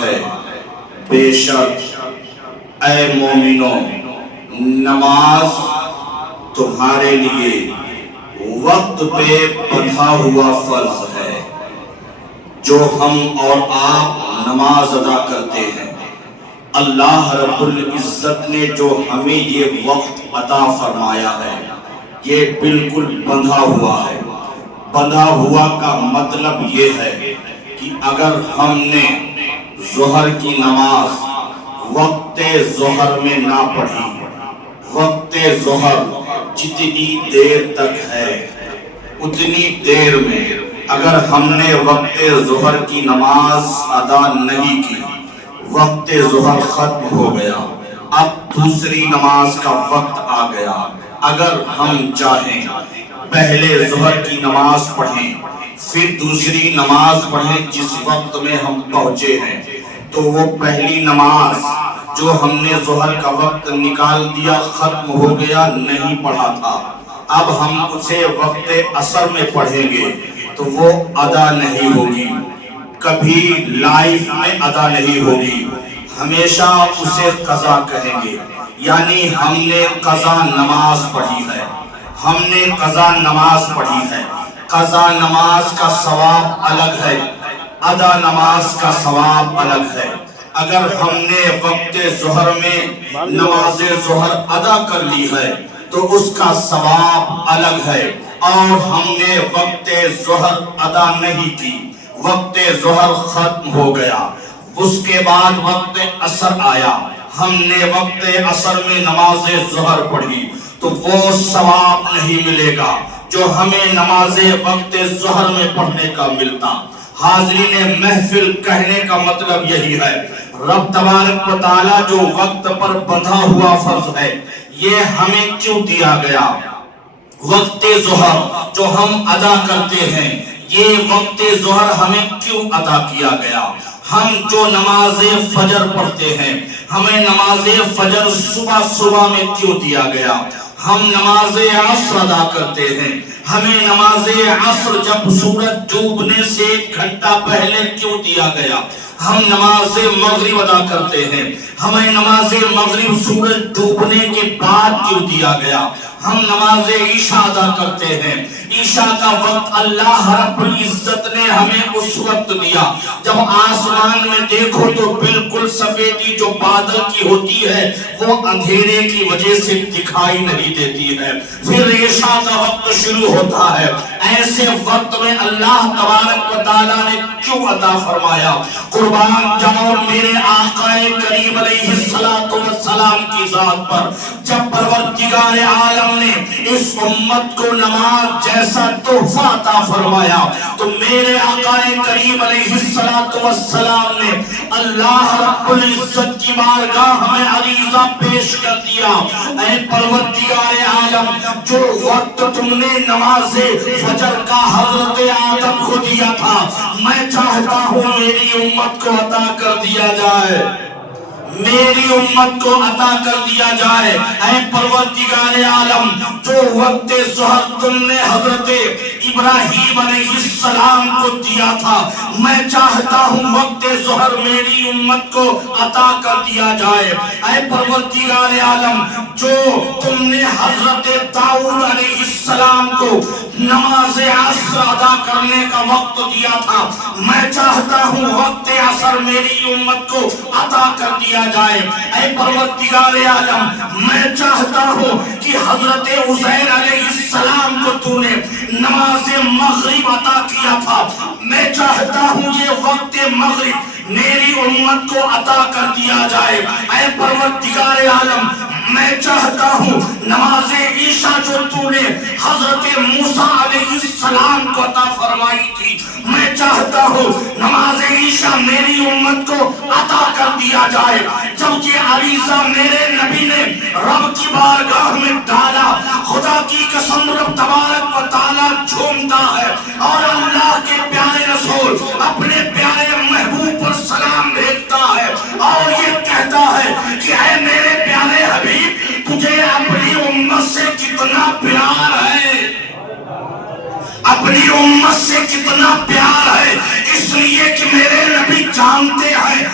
ہے بے شک اے مومنو نماز تمہارے لیے وقت پہ بندھا ہوا فرض ہے۔ جو ہم اور آپ نماز ادا کرتے ہیں، اللہ رب العزت نے جو ہمیں یہ وقت عطا فرمایا ہے یہ بالکل بندھا ہوا ہے۔ بندھا ہوا کا مطلب یہ ہے کہ اگر ہم نے ظہر کی نماز وقت ظہر میں نہ پڑھی، وقت ظہر جتنی دیر تک ہے اتنی دیر میں اگر ہم نے وقت ظہر کی نماز ادا نہیں کی، وقت ظہر ختم ہو گیا، اب دوسری نماز کا وقت آ گیا۔ اگر ہم چاہیں پہلے ظہر کی نماز پڑھیں پھر دوسری نماز پڑھیں جس وقت میں ہم پہنچے ہیں، تو وہ پہلی نماز جو ہم نے ظہر کا وقت نکال دیا ختم ہو گیا، نہیں پڑھا تھا، اب ہم اسے وقت عصر میں پڑھیں گے تو وہ ادا نہیں ہوگی، کبھی لائف میں ادا نہیں ہوگی، ہمیشہ اسے قضا کہیں گے۔ یعنی ہم نے قضا نماز پڑھی ہے، ہم نے قضا نماز پڑھی ہے۔ قضا نماز کا ثواب الگ ہے، ادا نماز کا ثواب الگ ہے۔ اگر ہم نے وقت ظہر میں نماز ظہر ادا کر لی ہے تو اس کا ثواب الگ ہے، اور ہم نے وقت ظہر ادا نہیں کی، وقت ظہر ختم ہو گیا، اس کے بعد وقت عصر آیا، ہم نے وقت عصر میں نماز ظہر پڑھی تو وہ ثواب نہیں ملے گا جو ہمیں نماز وقت ظہر میں پڑھنے کا ملتا۔ حاضرین محفل کہنے کا مطلب یہی ہے، رب تبارک و تعالیٰ جو وقت پر بندھا ہوا فرض ہے یہ ہمیں کیوں دیا گیا؟ وقت ظہر جو ہم ادا کرتے ہیں یہ وقت ظہر ہمیں کیوں عطا کیا گیا؟ ہم جو نماز فجر پڑھتے ہیں ہمیں نماز فجر صبح صبح میں کیوں دیا گیا؟ ہم نماز عصر ادا کرتے ہیں، ہمیں نماز عصر جب سورج ڈوبنے سے 1 گھنٹہ پہلے کیوں دیا گیا؟ ہم نماز مغرب ادا کرتے ہیں، ہمیں نماز مغرب سورج ڈوبنے کے بعد کیوں دیا گیا؟ ہم نماز عشاء ادا کرتے ہیں، عشاء کا وقت اللہ رب العزت نے ہمیں اس وقت دیا جب آسمان میں دیکھو تو بالکل سفیدی جو بادل کی ہوتی ہے وہ اندھیرے کی وجہ سے دکھائی نہیں دیتی ہے، پھر عشاء کا وقت شروع ہوتا ہے۔ ایسے وقت میں اللہ تبارک و تعالیٰ نے کیوں عطا فرمایا؟ قربان جاؤ میرے آقا کریم علیہ السلام کی ذات پر، جب پروردگار عالم نے اس امت کو نماز جیسا تحفہ عطا فرمایا تو میرے آقا کریم علیہ السلام نے اللہ رب العزت کی بارگاہ میں عریضہ پیش کر دیا، اے پروردگار عالم جو وقت تم نے نماز فجر کا حضرت آدم کو دیا تھا میں چاہتا ہوں میری امت کو عطا کر دیا جائے، میری امت کو عطا کر دیا جائے۔ اے پروردگار عالم جو وقت ظہر تم نے حضرت ابراہیم علیہ السلام کو دیا تھا میں چاہتا ہوں وقت ظہر میری امت کو عطا کر دیا جائے۔ اے پروردگار عالم جو تم نے حضرت داؤد علیہ السلام کو نماز عصر ادا کرنے کا وقت دیا تھا میں چاہتا ہوں وقت عصر میری امت کو عطا کر دیا جائے۔ اے پروردگار عالم میں چاہتا ہوں کہ حضرت عزیر علیہ السلام کو تو نے نماز مغرب عطا کیا تھا میں چاہتا ہوں یہ وقت مغرب میری امت کو عطا کر دیا جائے۔ اے پروردگار عالم میں چاہتا ہوں نماز عشاء جو تو نے حضرت موسیٰ علیہ السلام کو عطا فرمائی تھی میں چاہتا ہوں نماز عشاء میری امت کو عطا کر دیا جائے۔ جب یہ عریضہ میرے نبی نے رب کی بارگاہ میں ڈالا خدا کی قسم رب تبارک و تعالیٰ جھومتا ہے اور اللہ کے پیارے رسول اپنے پیارے محبوب پر سلام بھیجتا ہے اور یہ کہتا ہے کہ اے میرے پیارے حبیب تجھے اپنی امت سے کتنا پیار ہے، اپنی امت سے کتنا پیار ہے، اس لیے کہ میرے نبی جانتے ہیں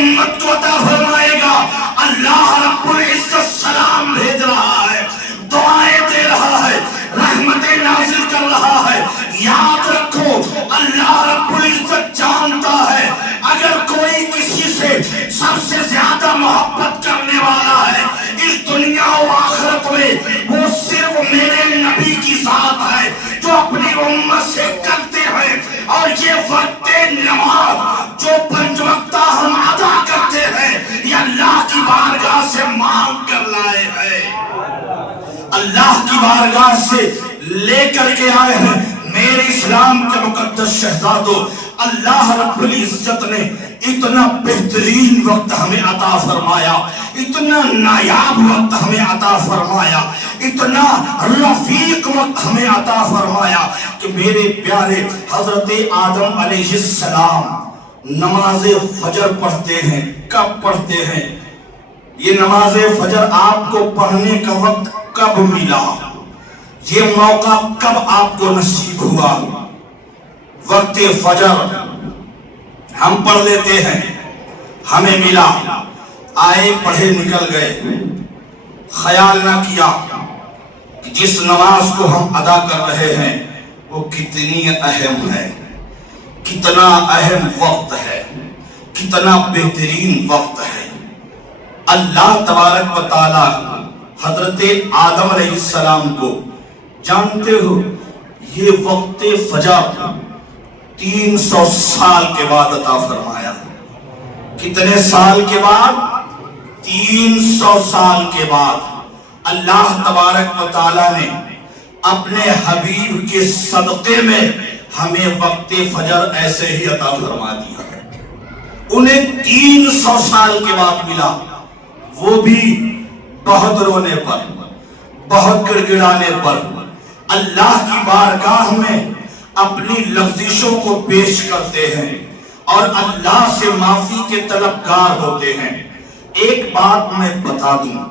उम्मत को अता फरमाएगा। अल्लाह रब्बुल इज्जत सलाम भेज रहा है, दुआएं दे रहा है, रहमतें नाजिल कर रहा है। याद रखो, अल्लाह रब्बुल इज्जत जानता है अगर कोई किसी से सबसे ज्यादा मोहब्बत करने वाला है इस दुनिया और आखिरत में, वो सिर्फ मेरे नबी की जात है जो अपनी उम्मत से करते हैं। और ये वक्त नमाज जो 5 वक्त हम अदा करते हैं, ये अल्लाह की बारगाह से मांग कर लाए हैं, अल्लाह की बारगाह से लेकर के आए हैं। मेरे इस्लाम के मुकद्दस शहजादों, अल्लाह रब्बुल इज्जत ने इतना बेहतरीन वक्त हमें अता फरमाया, इतना नायाब वक्त हमें अता फरमाया, इतना रफीक वक्त हमें अता फरमाया कि मेरे प्यारे हजरत आदम अलैहिस्सलाम नमाज फजर पढ़ते हैं। कब पढ़ते हैं? ये नमाज फजर आपको पढ़ने का वक्त कब मिला? ये मौका कब आपको नसीब हुआ? वक्त फजर हम पढ़ लेते हैं, हमें मिला, आए पढ़े निकल गए, ख्याल ना किया कि जिस नमाज को हम अदा कर रहे हैं वो कितनी अहम है, कितना अहम वक्त है, कितना बेहतरीन वक्त है। अल्लाह तबारक व तआला हजरत आदम अलैहिस्सलाम को, जानते हो, ये वक्त फजर 300 साल के बाद अता फरमाया। कितने साल के बाद? 300 साल के बाद अल्लाह तबारक व तआला ने अपने हबीब के सदक़े में हमें वक्त फजर ऐसे ही अता फरमा दिया। उन्हें 300 साल के बाद मिला, वो भी बहुत रोने पर, बहुत गिड़गिड़ाने पर अल्लाह की बारगाह में अपनी लफ्ज़िशों को पेश करते हैं और अल्लाह से माफी के तलबगार होते हैं। एक बात मैं बता दूं,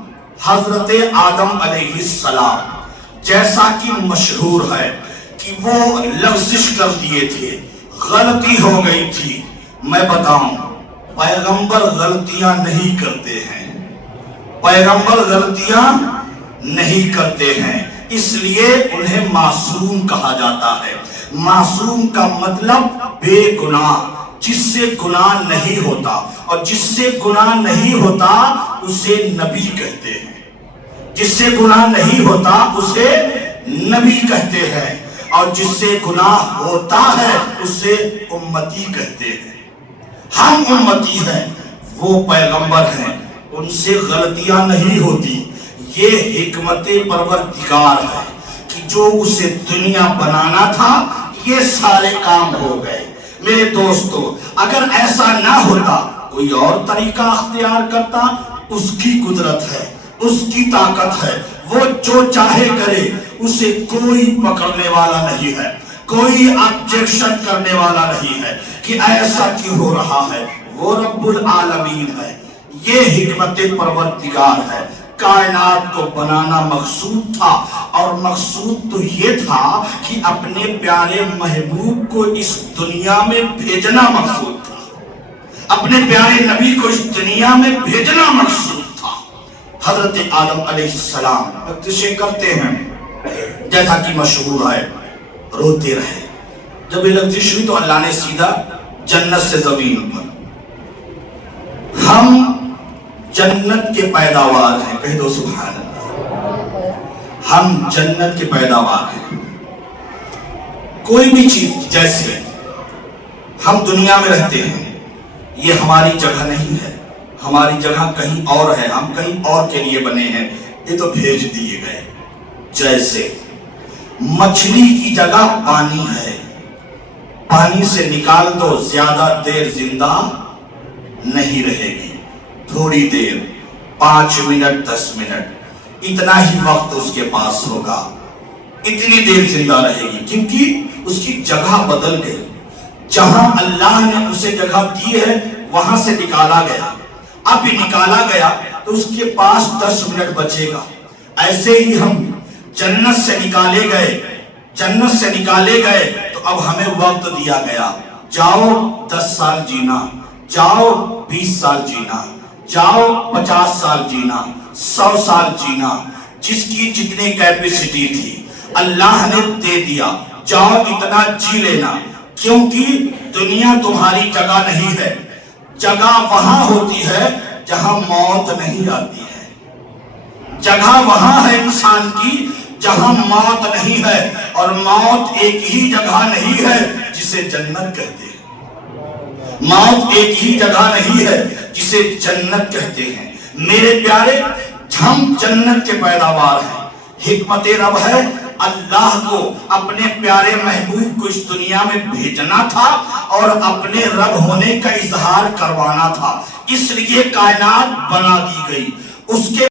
हजरत आदम अलैहिस्सलाम जैसा कि मशहूर है कि वो लफ्ज़िश कर दिए थे, गलती हो गई थी। मैं बताऊं, पैगंबर गलतियां नहीं करते हैं, पैगंबर गलतियां नहीं करते हैं, इसलिए उन्हें मासूम कहा जाता है। मासूम का मतलब बेगुनाह, जिससे गुनाह नहीं होता, और जिससे गुनाह नहीं होता उसे नबी कहते हैं। जिससे गुनाह नहीं होता उसे नबी कहते हैं, और जिससे गुनाह होता है उसे उम्मती कहते हैं। हम उम्मती हैं, वो पैगंबर हैं, उनसे गलतियां नहीं होती। ये हिकमत परवरदिगार है कि जो उसे दुनिया बनाना था ये सारे काम हो गए। मेरे दोस्तों, अगर ऐसा ना होता, कोई और तरीका अख्तियार करता, उसकी कुदरत है, उसकी ताकत है, वो जो चाहे करे, उसे कोई पकड़ने वाला नहीं है, कोई ऑब्जेक्शन करने वाला नहीं है कि ऐसा क्यों हो रहा है। वो रब्बुल आलमीन है, ये हिकमत परवरदिगार है। कायनात को बनाना मकसूद था, और मकसूद तो ये था कि अपने प्यारे महबूब को इस दुनिया में भेजना मकसूद था, अपने प्यारे नबी को इस दुनिया में भेजना मकसूद था। हजरत आदम अलैहिस्सलाम लफ्ज़िशें करते हैं, जैसा कि मशहूर है, रोते रहे। जब ये लफ्ज़िश हुई तो अल्लाह ने सीधा जन्नत से जमीन पर, हम जन्नत के पैदावार हैं, कह दो सुभान अल्लाह, हम जन्नत के पैदावार हैं। कोई भी चीज, जैसे हम दुनिया में रहते हैं, ये हमारी जगह नहीं है, हमारी जगह कहीं और है, हम कहीं और के लिए बने हैं, ये तो भेज दिए गए। जैसे मछली की जगह पानी है, पानी से निकाल दो, ज्यादा देर जिंदा नहीं रहेगी, थोड़ी देर, 5 मिनट 10 मिनट, इतना ही वक्त उसके पास होगा, इतनी देर जिंदा रहेगी, क्योंकि उसकी जगह बदल गई। जहां अल्लाह ने उसे जगह दी है वहां से निकाला गया, अब निकाला गया तो उसके पास 10 मिनट बचेगा। ऐसे ही हम जन्नत से निकाले गए, जन्नत से निकाले गए तो अब हमें वक्त दिया गया, जाओ 10 साल जीना, जाओ 20 साल जीना, जाओ 50 साल जीना, 100 साल जीना, जिसकी जितनी कैपेसिटी थी अल्लाह ने दे दिया, जाओ इतना जी लेना, क्योंकि दुनिया तुम्हारी जगह नहीं है। जगह वहां होती है जहां मौत नहीं आती है। जगह वहां है इंसान की जहां मौत नहीं है, और मौत एक ही जगह नहीं है जिसे जन्नत कहते हैं। मौत एक ही जगह नहीं है जिसे जन्नत कहते हैं। मेरे प्यारे, हम जन्नत के पैदावार हैं। हिकमत रब है, अल्लाह को अपने प्यारे महबूब को इस दुनिया में भेजना था और अपने रब होने का इजहार करवाना था, इसलिए कायनात बना दी गई। उसके